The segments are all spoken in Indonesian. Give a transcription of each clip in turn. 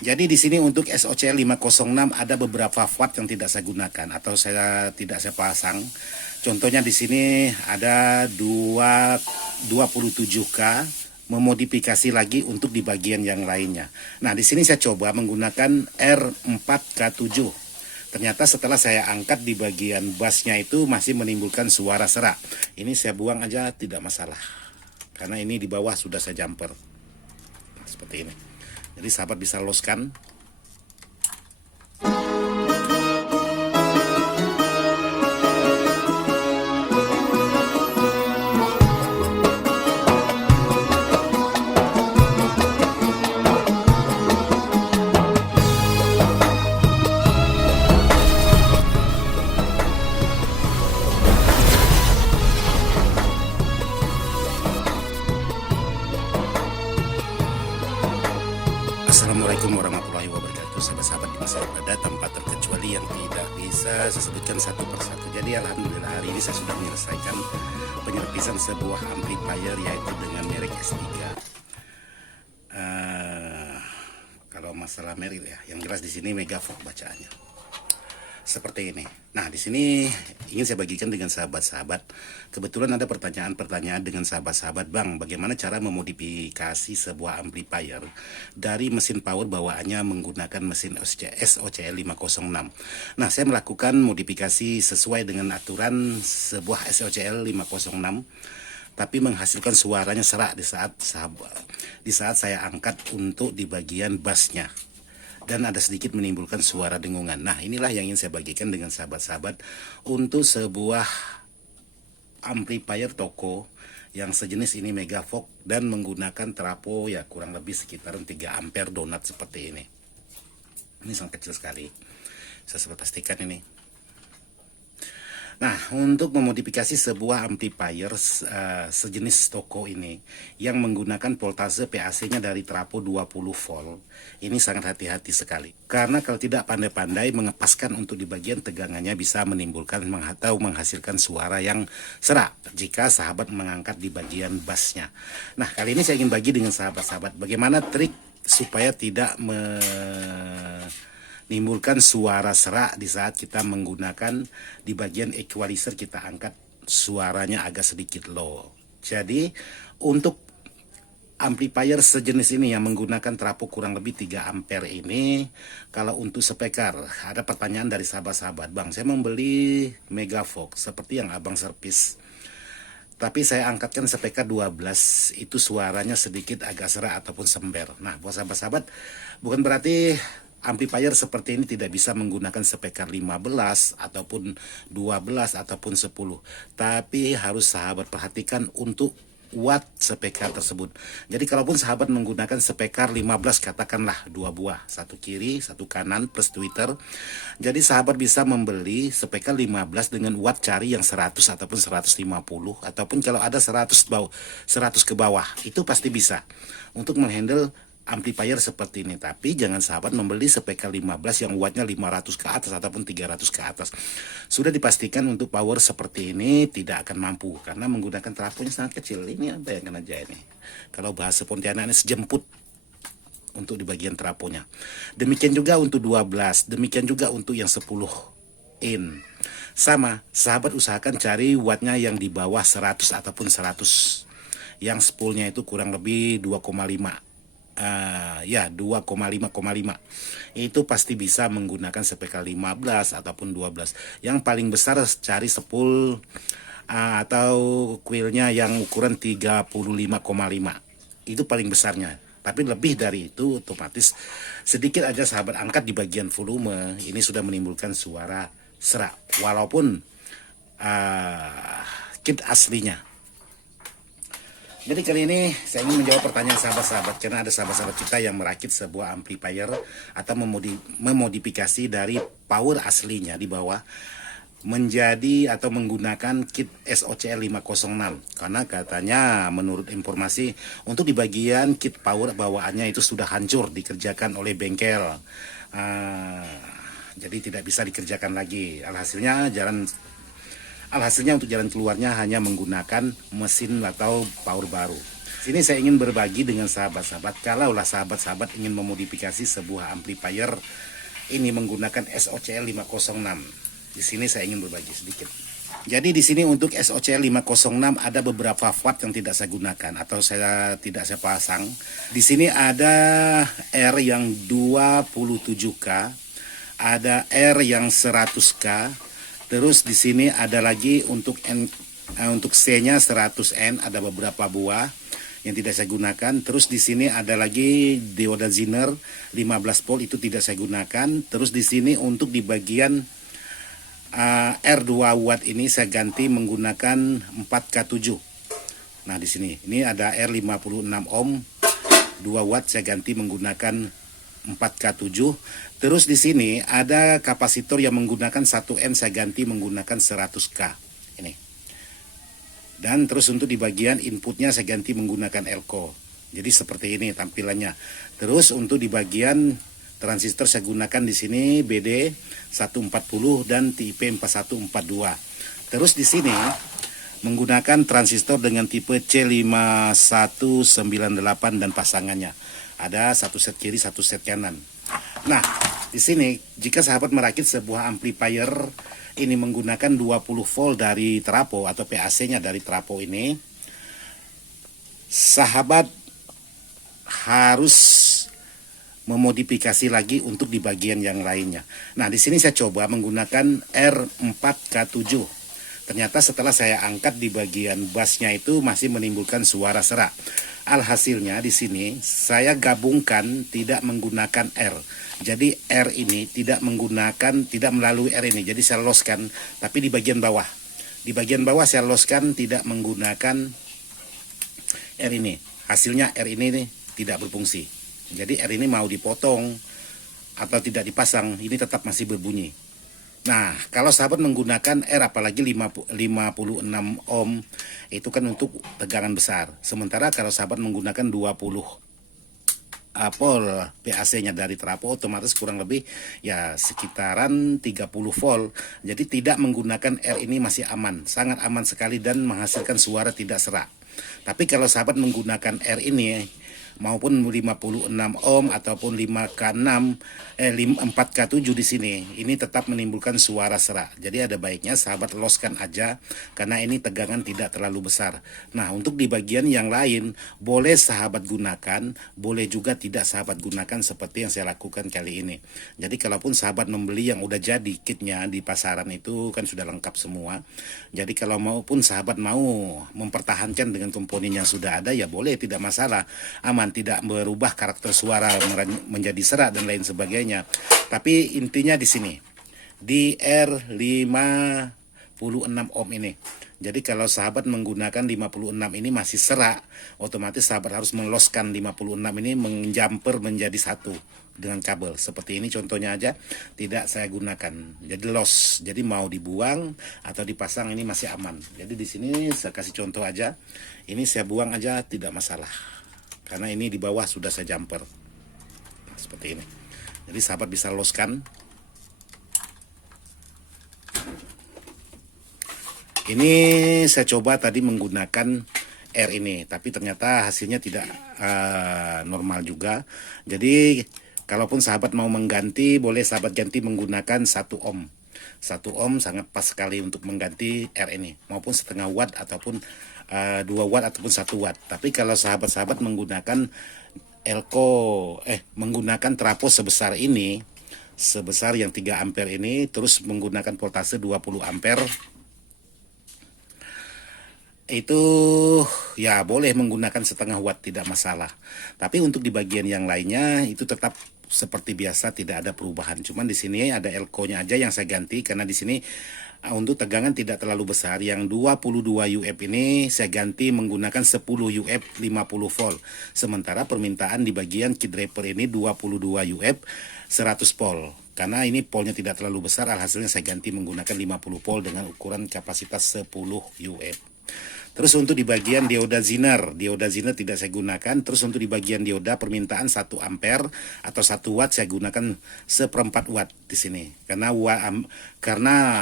Jadi di sini untuk SOCL 506 ada beberapa watt yang tidak saya gunakan atau tidak saya pasang. Contohnya di sini ada 27K, memodifikasi lagi untuk di bagian yang lainnya. Nah, di sini saya coba menggunakan R4K7. Ternyata setelah saya angkat di bagian bassnya itu masih menimbulkan suara serak. Ini saya buang aja tidak masalah. Karena ini di bawah sudah saya jumper. Seperti ini. Jadi sahabat bisa loskan. Assalamualaikum warahmatullahi wabarakatuh, sahabat-sahabat di masa berada tanpa terkecuali yang tidak bisa saya sebutkan satu persatu. Jadi alhamdulillah hari ini saya sudah menyelesaikan penyerpisan sebuah amplifier yaitu dengan merek S3. Kalau masalah merek ya, yang jelas di sini Megavox bacaannya. Seperti ini. Nah, di sini ingin saya bagikan dengan sahabat-sahabat. Kebetulan ada pertanyaan-pertanyaan dengan sahabat-sahabat, Bang, bagaimana cara memodifikasi sebuah amplifier dari mesin power bawaannya menggunakan mesin SOCL 506. Nah, saya melakukan modifikasi sesuai dengan aturan sebuah SOCL 506, tapi menghasilkan suaranya serak di saat saya angkat untuk di bagian bassnya. Dan ada sedikit menimbulkan suara dengungan. Nah, inilah yang ingin saya bagikan dengan sahabat-sahabat untuk sebuah amplifier toko yang sejenis ini Megavox dan menggunakan trafo ya kurang lebih sekitaran 3 ampere donat seperti ini. Ini sangat kecil sekali. Saya pastikan ini. Nah, untuk memodifikasi sebuah amplifier sejenis toko ini yang menggunakan voltase PAC-nya dari trafo 20 volt, ini sangat hati-hati sekali. Karena kalau tidak pandai-pandai mengepaskan untuk di bagian tegangannya bisa menimbulkan atau menghasilkan suara yang serak jika sahabat mengangkat di bagian bassnya. Nah, kali ini saya ingin bagi dengan sahabat-sahabat bagaimana trik supaya tidak menimbulkan suara serak di saat kita menggunakan di bagian equalizer, kita angkat suaranya agak sedikit low. Jadi untuk amplifier sejenis ini yang menggunakan trafo kurang lebih 3 ampere ini, kalau untuk speaker ada pertanyaan dari sahabat-sahabat, Bang, saya membeli Megavox seperti yang abang servis, tapi saya angkatkan speaker 12, itu suaranya sedikit agak serak ataupun sember. Nah, buat sahabat-sahabat, bukan berarti amplifier seperti ini tidak bisa menggunakan speaker 15 ataupun 12 ataupun 10, tapi harus sahabat perhatikan untuk watt speaker tersebut. Jadi kalaupun sahabat menggunakan speaker 15, katakanlah 2 buah, satu kiri satu kanan plus tweeter, jadi sahabat bisa membeli speaker 15 dengan watt cari yang 100 ataupun 150, ataupun kalau ada 100 ke bawah, itu pasti bisa untuk menghandle amplifier seperti ini. Tapi jangan sahabat membeli speaker 15 yang wattnya 500 ke atas ataupun 300 ke atas. Sudah dipastikan untuk power seperti ini tidak akan mampu karena menggunakan trafonya sangat kecil. Ini bayangkan aja ini. Kalau bahasa Pontianak ini sejemput untuk di bagian trafonya. Demikian juga untuk 12, demikian juga untuk yang 10 in. Sama, sahabat usahakan cari wattnya yang di bawah 100 ataupun 100. Yang spoolnya itu kurang lebih 2,5. 2,5,5 itu pasti bisa menggunakan speaker 15 ataupun 12. Yang paling besar cari spool atau coilnya yang ukuran 35,5, itu paling besarnya. Tapi lebih dari itu otomatis sedikit aja sahabat angkat di bagian volume, ini sudah menimbulkan suara serak walaupun kit aslinya. Jadi kali ini saya ingin menjawab pertanyaan sahabat-sahabat, karena ada sahabat-sahabat kita yang merakit sebuah amplifier atau memodifikasi dari power aslinya di bawah menjadi atau menggunakan kit SOCL 506, karena katanya menurut informasi untuk di bagian kit power bawaannya itu sudah hancur dikerjakan oleh bengkel, jadi tidak bisa dikerjakan lagi. Alhasilnya untuk jalan keluarnya hanya menggunakan mesin atau power baru. Sini saya ingin berbagi dengan sahabat-sahabat, kalaulah sahabat-sahabat ingin memodifikasi sebuah amplifier ini menggunakan SOCL 506. Di sini saya ingin berbagi sedikit. Jadi di sini untuk SOCL 506 ada beberapa watt yang tidak saya gunakan atau tidak saya pasang. Di sini ada R yang 27K, ada R yang 100K. Terus di sini ada lagi untuk C-nya 100N, ada beberapa buah yang tidak saya gunakan. Terus di sini ada lagi dioda Zener 15 volt, itu tidak saya gunakan. Terus di sini untuk di bagian R2 watt ini saya ganti menggunakan 4K7. Nah di sini ini ada R56 ohm 2 watt, saya ganti menggunakan 4K7. Terus di sini ada kapasitor yang menggunakan 1N, saya ganti menggunakan 100K ini. Dan terus untuk di bagian inputnya saya ganti menggunakan Elco. Jadi seperti ini tampilannya. Terus untuk di bagian transistor saya gunakan di sini BD 140 dan TIP 4142. Terus di sini menggunakan transistor dengan tipe C5198 dan pasangannya. Ada satu set kiri, satu set kanan. Nah, di sini jika sahabat merakit sebuah amplifier ini menggunakan 20 volt dari trapo atau PAC-nya dari trapo ini, sahabat harus memodifikasi lagi untuk di bagian yang lainnya. Nah, di sini saya coba menggunakan R4K7. Ternyata setelah saya angkat di bagian bassnya itu masih menimbulkan suara serak. Alhasilnya di sini saya gabungkan tidak menggunakan R. Jadi R ini tidak melalui R ini. Jadi saya loskan, tapi di bagian bawah. Di bagian bawah saya loskan tidak menggunakan R ini. Hasilnya R ini tidak berfungsi. Jadi R ini mau dipotong atau tidak dipasang, ini tetap masih berbunyi. Nah, kalau sahabat menggunakan R apalagi 56 ohm, itu kan untuk tegangan besar. Sementara kalau sahabat menggunakan 20 volt PAC-nya dari trapo, otomatis kurang lebih ya sekitaran 30 volt. Jadi tidak menggunakan R ini masih aman, sangat aman sekali dan menghasilkan suara tidak serak. Tapi kalau sahabat menggunakan R ini maupun 56 ohm ataupun 4K7 di sini, ini tetap menimbulkan suara serak. Jadi ada baiknya sahabat loskan aja karena ini tegangan tidak terlalu besar. Nah, untuk di bagian yang lain boleh sahabat gunakan, boleh juga tidak sahabat gunakan seperti yang saya lakukan kali ini. Jadi kalaupun sahabat membeli yang udah jadi kitnya di pasaran itu kan sudah lengkap semua. Jadi kalau maupun sahabat mau mempertahankan dengan komponen yang sudah ada ya boleh, tidak masalah, aman, tidak berubah karakter suara menjadi serak dan lain sebagainya. Tapi intinya di sini di R56 ohm ini. Jadi kalau sahabat menggunakan 56 ini masih serak, otomatis sahabat harus meloskan 56 ini, menjumper menjadi satu dengan kabel. Seperti ini contohnya aja, tidak saya gunakan. Jadi loss. Jadi mau dibuang atau dipasang ini masih aman. Jadi di sini saya kasih contoh aja. Ini saya buang aja tidak masalah. Karena ini di bawah sudah saya jumper. Seperti ini. Jadi sahabat bisa loskan. Ini saya coba tadi menggunakan R ini, tapi ternyata hasilnya tidak normal juga. Jadi kalaupun sahabat mau mengganti, boleh sahabat ganti menggunakan 1 ohm. 1 ohm sangat pas sekali untuk mengganti R ini, maupun setengah watt ataupun 2 watt ataupun 1 watt. Tapi kalau sahabat-sahabat menggunakan menggunakan trapo sebesar ini, sebesar yang 3 ampere ini, terus menggunakan voltase 20 ampere, itu ya boleh menggunakan setengah watt, tidak masalah. Tapi untuk di bagian yang lainnya itu tetap seperti biasa, tidak ada perubahan. Cuman di sini ada elko-nya aja yang saya ganti karena di sini untuk tegangan tidak terlalu besar. Yang 22 UF ini saya ganti menggunakan 10 UF 50 volt. Sementara permintaan di bagian kit driver ini 22 UF 100 volt. Karena ini polnya tidak terlalu besar, alhasilnya saya ganti menggunakan 50 volt dengan ukuran kapasitas 10 UF. Terus untuk di bagian dioda Zener tidak saya gunakan. Terus untuk di bagian dioda permintaan 1 ampere atau 1 watt saya gunakan 1/4 watt di sini. Karena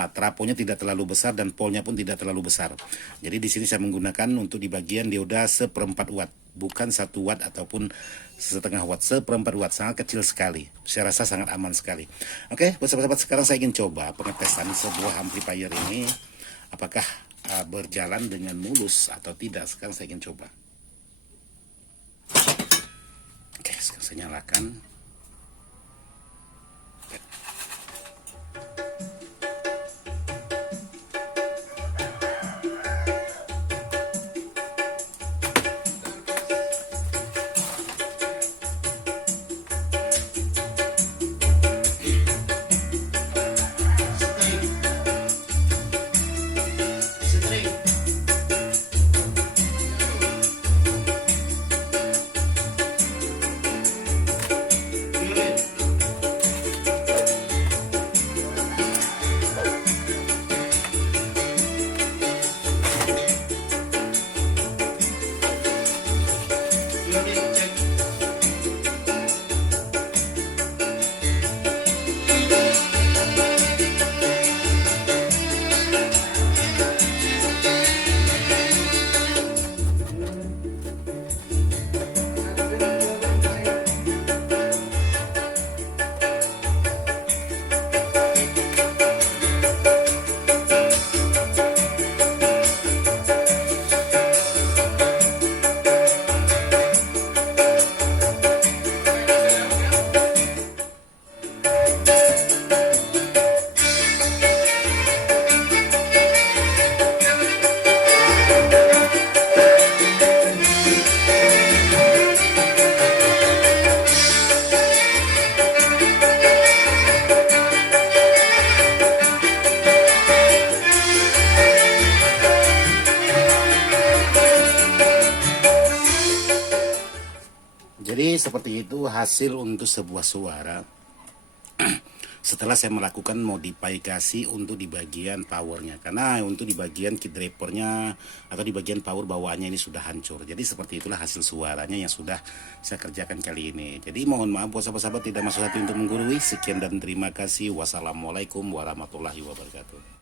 traponya tidak terlalu besar dan polnya pun tidak terlalu besar. Jadi di sini saya menggunakan untuk di bagian dioda 1/4 watt. bukan 1 watt ataupun setengah watt, seperempat watt, sangat kecil sekali. Saya rasa sangat aman sekali. Oke, buat sahabat-sahabat, sekarang saya ingin coba pengetesan sebuah amplifier ini, apakah berjalan dengan mulus atau tidak. Sekarang saya ingin coba. Oke, sekarang saya nyalakan. Jadi seperti itu hasil untuk sebuah suara setelah saya melakukan modifikasi untuk di bagian powernya, karena untuk di bagian kit drivernya atau di bagian power bawaannya ini sudah hancur. Jadi seperti itulah hasil suaranya yang sudah saya kerjakan kali ini. Jadi mohon maaf buat sahabat-sahabat tidak masuk hati untuk menggurui. Sekian dan terima kasih. Wassalamualaikum warahmatullahi wabarakatuh.